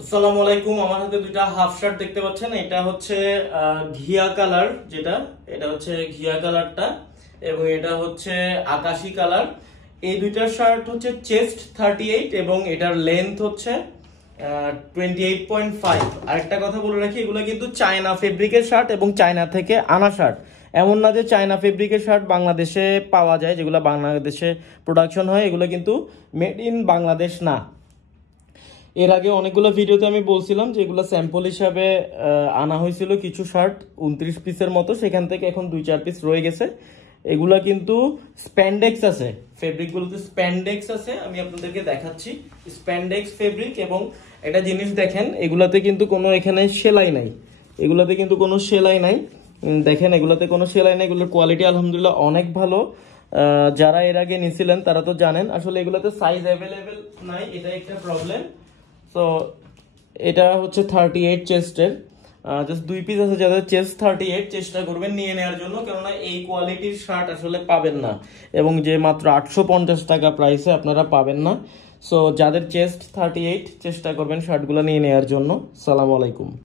আসসালামু আলাইকুম। আমার হাতে দুইটা হাফ শার্ট দেখতে পাচ্ছেন। এটা হচ্ছে ঘিয়া কালার, এটা হচ্ছে ঘিয়া কালারটা, এবং এটা হচ্ছে আকাশী কালার। এই দুইটা শার্ট হচ্ছে চেস্ট 38 এবং এটার লেন্থ হচ্ছে 28.5। আরেকটা কথা বলে রাখি, এগুলো কিন্তু চায়না ফেব্রিকের শার্ট এবং চায়না থেকে আনা শার্ট। এমন না যে চায়না ফেব্রিকের শার্ট বাংলাদেশে পাওয়া যায়, যেগুলো বাংলাদেশে প্রোডাকশন হয়, এগুলো কিন্তু মেড ইন বাংলাদেশ না। এর আগে অনেকগুলো ভিডিওতে আমি বলছিলাম যে এগুলো স্যাম্পল হিসাবে আনা হয়েছিল কিছু শার্ট, 29 পিসের মতো, সেখান থেকে এখন 2-4 পিস রয়ে গেছে। এগুলা কিন্তু স্প্যান্ডেক্স আছে, ফেব্রিকগুলোতে স্প্যান্ডেক্স আছে, আমি আপনাদেরকে দেখাচ্ছি। স্প্যান্ডেক্স ফেব্রিক, এবং একটা জিনিস দেখেন, এগুলাতে কিন্তু কোনো এখানে সেলাই নাই, এগুলাতে কিন্তু কোনো সেলাই নাই। দেখেন, এগুলাতে কোনো সেলাই নাই। এগুলোর কোয়ালিটি আলহামদুলিল্লাহ অনেক ভালো। যারা এর আগে নিছিলেন তারা তো জানেন। আসলে এগুলোতে সাইজ অ্যাভেলেবেল নাই, এটা একটা প্রবলেম। তো এটা হচ্ছে 38 চেস্টের, জাস্ট 2 পিস আছে। যাদের চেস্ট 38, চেষ্টা করবেন নিয়ে নেওয়ার জন্য, কেননা এই কোয়ালিটির শার্ট আসলে পাবেন না, এবং যে মাত্র 850 টাকা প্রাইসে আপনারা পাবেন না। সো যাদের চেস্ট 38, চেষ্টা করবেন শার্টগুলো নিয়ে নেওয়ার জন্য। সালাম আলাইকুম।